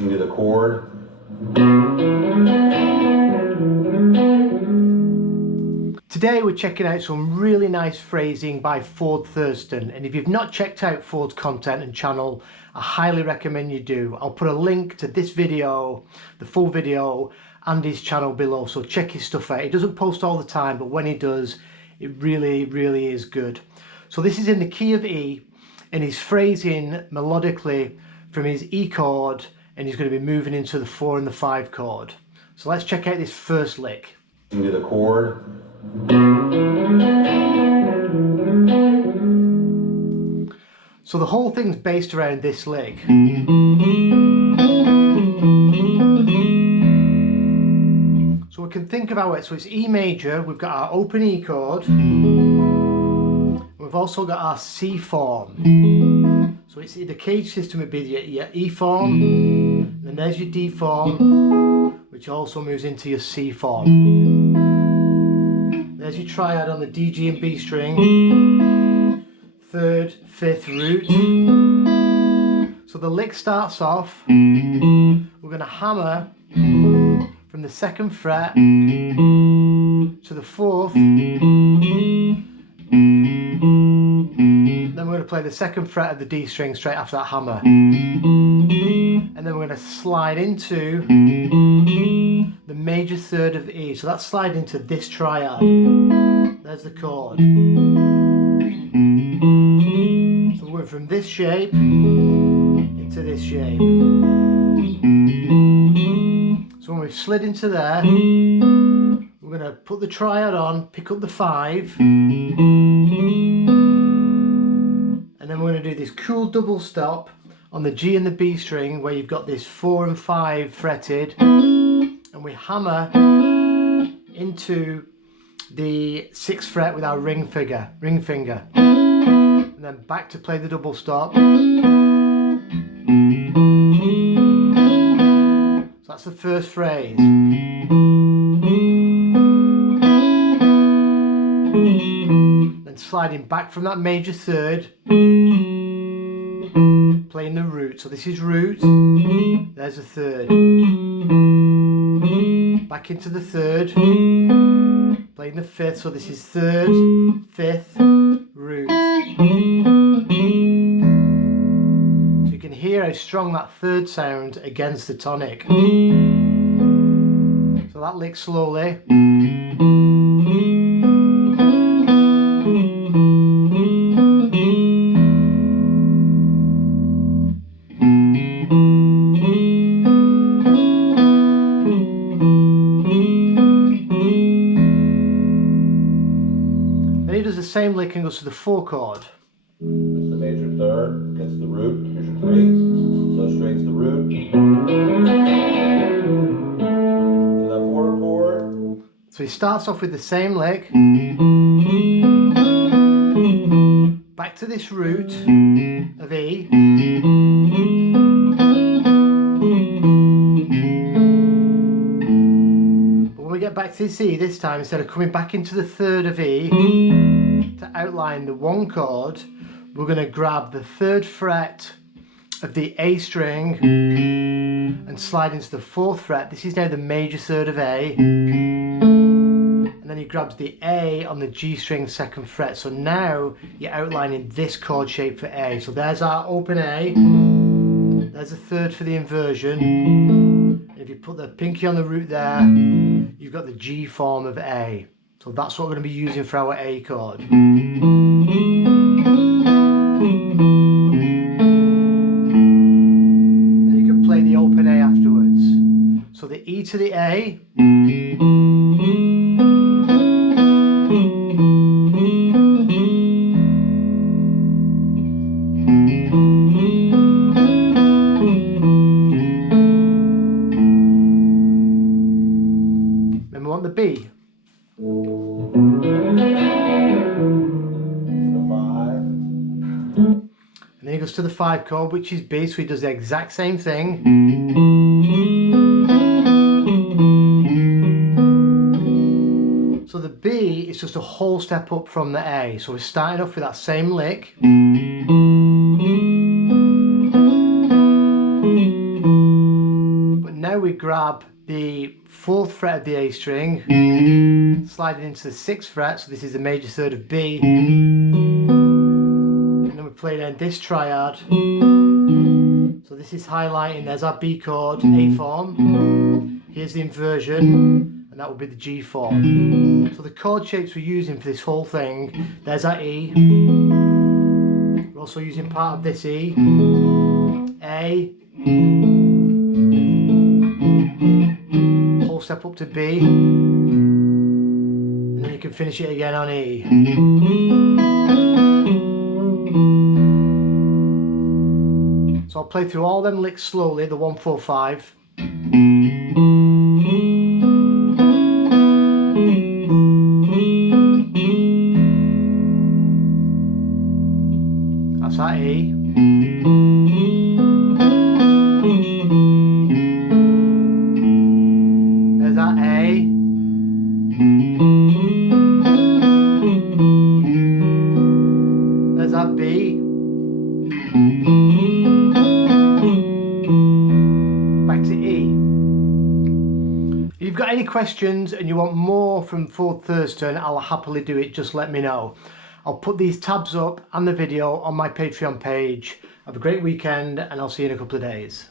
Do the chord. Today we're checking out some really nice phrasing by Thurston, and if you've not checked out Ford's content and channel, I highly recommend you do. I'll put a link to this video, the full video, and his channel below, so check his stuff out. He doesn't post all the time, but when he does, it really is good. So this is in the key of E, and he's phrasing melodically from his E chord, and he's going to be moving into the 4 and the 5 chord. So let's check out this first lick. Do the chord. So the whole thing's based around this lick. So we can think about it. So it's E major, we've got our open E chord, we've also got our C form. So it's the CAGED system would be your E form, and then there's your D form, which also moves into your C form. There's your triad on the D, G and B string, 3rd, 5th root. So the lick starts off, we're going to hammer from the 2nd fret to the 4th, then we're going to play the 2nd fret of the D string straight after that hammer, and then we're going to slide into the major 3rd of E. So that's sliding into this triad. There's the chord. So we're going from this shape into this shape. So when we've slid into there, we're going to put the triad on, pick up the 5, and then we're going to do this cool double stop on the G and the B string where you've got this 4 and 5 fretted, and we hammer into the 6th fret with our ring finger, and then back to play the double stop. So that's the first phrase. Then sliding back from that major 3rd, playing the root. So this is root, there's a 3rd. Back into the 3rd, playing the 5th, so this is 3rd, 5th, root. So you can hear how strong that 3rd sound against the tonic. So that lick slowly. Then he does the same lick and goes to the 4 chord. It's the major 3rd, gets the root, here's your 3. So strings the root. To that 4 chord. So he starts off with the same lick. Back to this root of E. But when we get back to this E this time, instead of coming back into the 3rd of E to outline the 1 chord, we're going to grab the 3rd fret of the A string and slide into the 4th fret. This is now the major 3rd of A. And then he grabs the A on the G string 2nd fret. So now you're outlining this chord shape for A. So there's our open A. There's a 3rd for the inversion. And if you put the pinky on the root there, you've got the G form of A. So that's what we're going to be using for our A chord. And you can play the open A afterwards. So the E to the A. Then we want the B. And then he goes to the 5 chord, which is B, so he does the exact same thing. So the B is just a whole step up from the A. So we're starting off with that same lick. we grab the 4th fret of the A string, sliding into the 6th fret, so this is the major third of B, and then we play then this triad. So this is highlighting, there's our B chord, A form, here's the inversion, and that will be the G form. So the chord shapes we're using for this whole thing, there's our E, we're also using part of this E, A, whole step up to B, and then you can finish it again on E. So I'll play through all them licks slowly, the 1, 4, 5. That's that E. There's that A. There's that B. Back to E. If you've got any questions and you want more from Ford Thurston, I'll happily do it, just let me know. I'll put these tabs up and the video on my Patreon page. Have a great weekend and I'll see you in a couple of days.